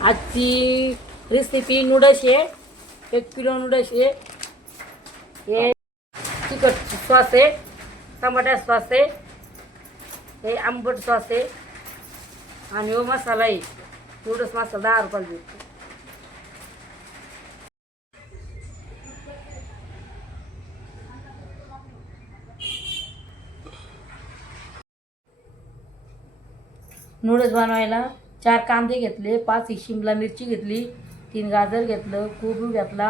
आजची recipe noodles आहे. 1 kilo noodles आहे. हे तिखट सॉस आहे, टमाटा सॉस आहे, हे आंबट सॉस आहे आणि हो मसाला आहे. नूडल्स मसाला 10 रुपयाला भेटतो. नूडल्स बनवायला 4 कांदे घेतले, 5 शिमला मिरची घेतली, 3 गाजर घेतलं, कोबी घेतला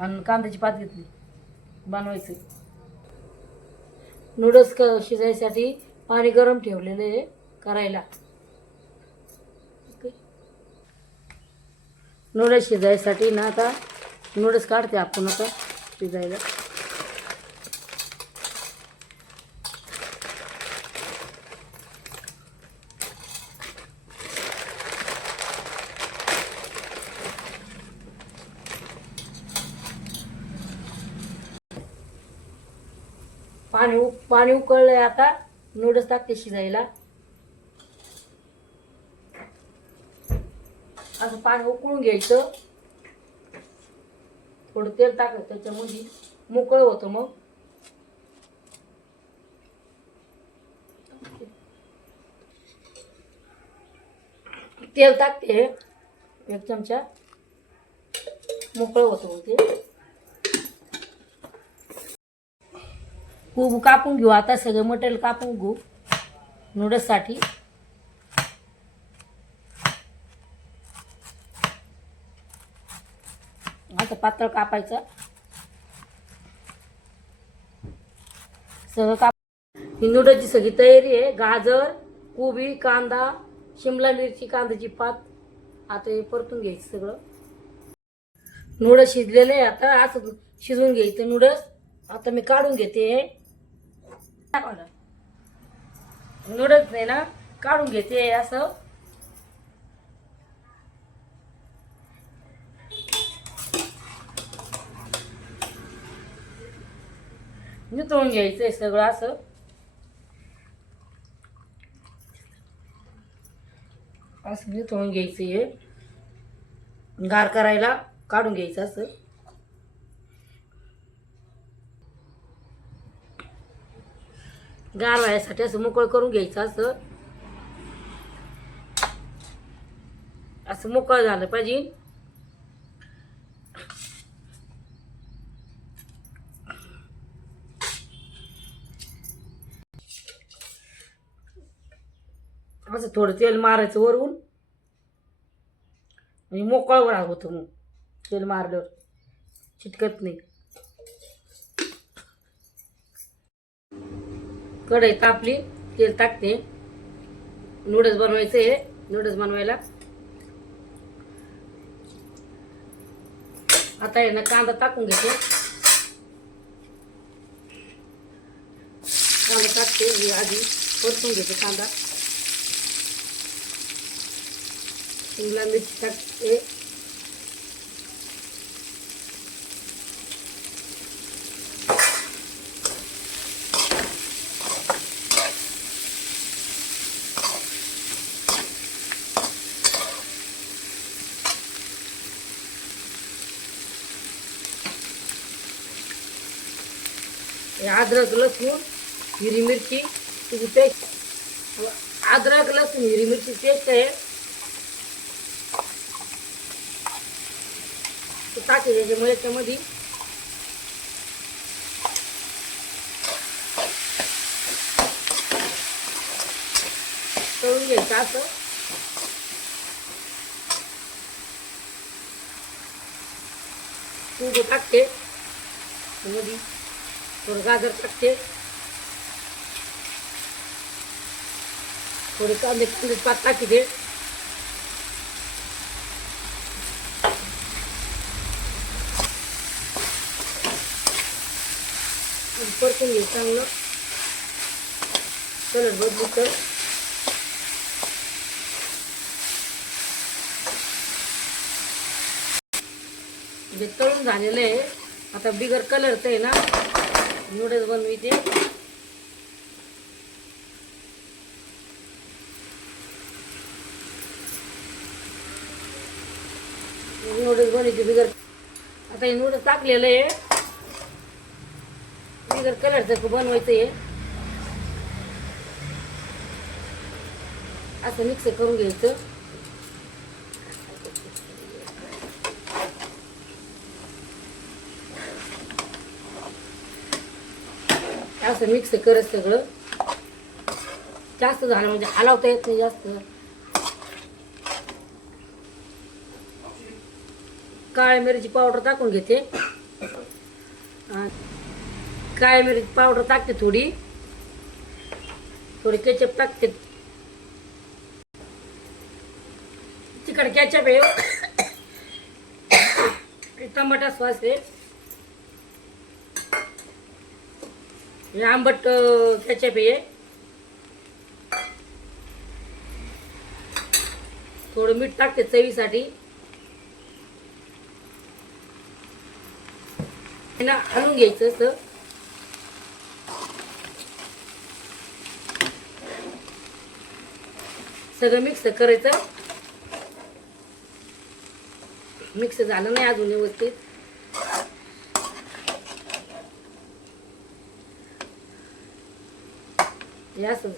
आणि कांद्याची पात घेतली. बनवायचं नूडल्स शिजायसाठी पाणी गरम ठेवलेले आहे करायला. नूडल्स शिजायसाठी ना आता नूडल्स काढते आपण आता शिजायला. पाणी उकळलंय. आता नूडल्स टाकते शिजायला. असं पाणी उकळून घ्यायचं. थोडं तेल टाकायचं त्याच्यामध्ये, मोकळं होतं. मग तेल टाकते 1 चमचा, मोकळं होतं. मग ते कोबी कापून घेऊ. आता सगळं मटेरियल कापून घेऊ नूडल्ससाठी. आता पातळ कापायचं सगळं ही नूडल्सची सगळी तयारी आहे. गाजर, कोबी, कांदा, शिमला मिरची, कांद्याची पात. आता हे परतून घ्यायचं सगळं. नूडल्स शिजलेले आहे. आता असं शिजवून घ्यायचं नूडल्स. आता मी काढून घेते. नूडल्स नाही ना, काढून घेते असं. नितळून घ्यायचंय सगळं असं. असं नितळून घ्यायचं. हे गार करायला काढून घ्यायचं असं. गार व्हायसाठी असं मोकळं करून घ्यायचं असं. असं मोकळं झालं पाहिजे. असं थोडं तेल मारायचं वरून आणि मोकळं होतं. मग तेल मारल्यावर चिटकत नाही. कढई तापली, तेल टाकते. नूडल्स बनवायचे आहे. नूडल्स बनवायला आता आहे ना कांदा टाकून घेते. कांदा टाकते आधी, परतून घेते कांदा. शिमला मिरची टाकते. अद्रक, लसूण, हिरवी मिरची त्याची पेस्ट. अद्रक, लसूण, हिरवी मिरची पेस्ट आहे. टाकते त्याच्यामुळे त्यामध्ये तळून घ्यायचं असं. तूप टाकते मध्ये, थोडं गाजर टाकते, थोडे कांद्याची पात टाकते. परतून घे चांगलं. कलर बदलू तर जे तळून झालेलं आहे. आता बिगर कलरचं आहे ना नूडल्स बनविते. नूडल्स बनवायचे बिगर. आता हे नूडल्स टाकलेलं आहे, बिगर कलरचं बनवायचं आहे. असं मिक्स करून घ्यायचं. असं मिक्स करत सगळं. जास्त झालं म्हणजे हलवता येत नाही जास्त. काळ्या मिरची पावडर टाकून घेते. काळ्या मिरची पावडर टाकते थोडी. थोडी केचप टाकते. चिकन केचप आहे. टमाटा सॉस आहे. आंबट केचप आहे. थोडं मीठ टाकते चवीसाठी. हलवून घ्यायचं असं. सगळं मिक्स करायचं. मिक्स झालं नाही अजून व्यवस्थित. हे असं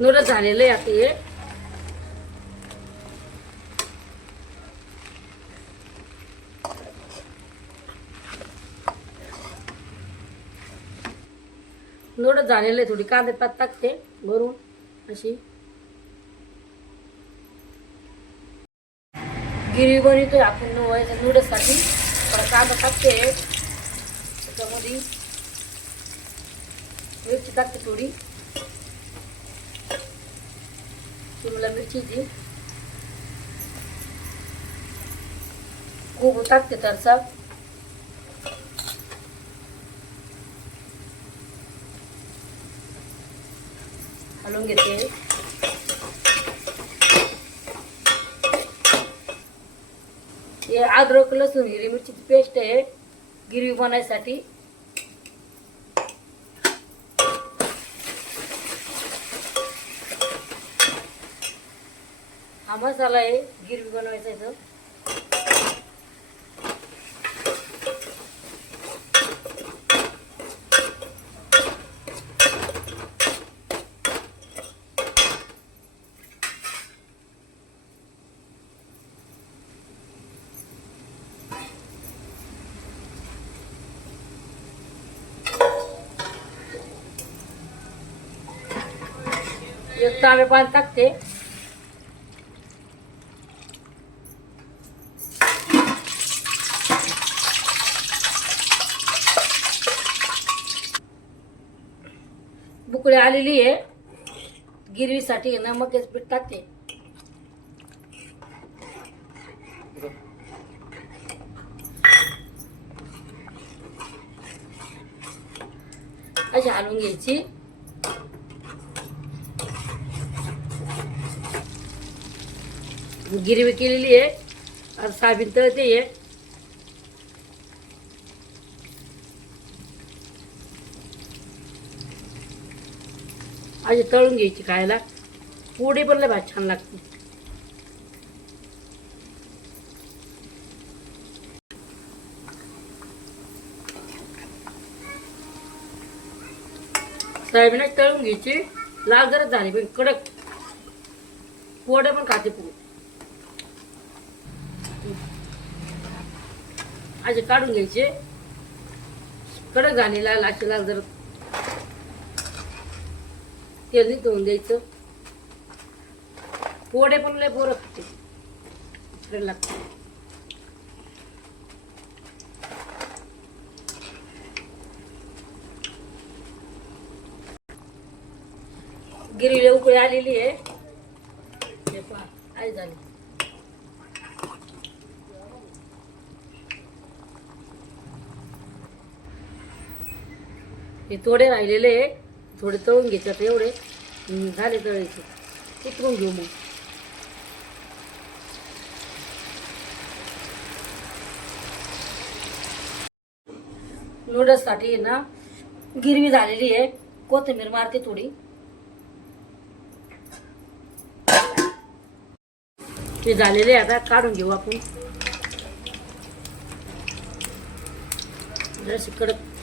नूडल्स झालेलं आहे आता हे. नूडल्स झालेलं आहे. थोडी कांदे पात टाकते भरून अशी. गिरवी बनवतोय आपण नूडल्ससाठी. थोडा कांदा टाकते त्याच्यामध्ये. मिरची टाकते थोडी, शिमला मिरचीची. खूप टाकते तरसा. हलवून घेते. हे अद्रक लसूण हिरवी मिरचीची पेस्ट आहे गिरवी बनवायसाठी. हा मसाला आहे गिरवी बनवायचा इथं. एक तांबे पाणी टाकते. बुकळी आलेली आहे. गिरवीसाठी नमकच पीठ टाकते. अशी हलवून घ्यायची. गिरवी केलेली आहे. आणि सोयाबीन तळते आहे. अशी तळून घ्यायची. खायला पोळी पण लय भात छान लागते. सोयाबीनच तळून घ्यायची. लाल जरच झाली पण कडक. पोळ्या पण खाते पोळी. असे काढून घ्यायचे. कडक झाले लाल असे लाल जर. तेल निघून द्यायचं. पोळे पण लय पोरं खाते लागते. गिरवीला उकळी आलेली आहे. हे पहा आई झाली. हे थोडे राहिलेले आहे. थोडे तळून घ्यायच्यात. एवढे झाले तळायचे. उतरून घेऊ मग. नूडल्ससाठी ना गिरवी झालेली आहे. कोथिंबीर मारते थोडी. ते झालेले आता काढून घेऊ आपण जराशी कडक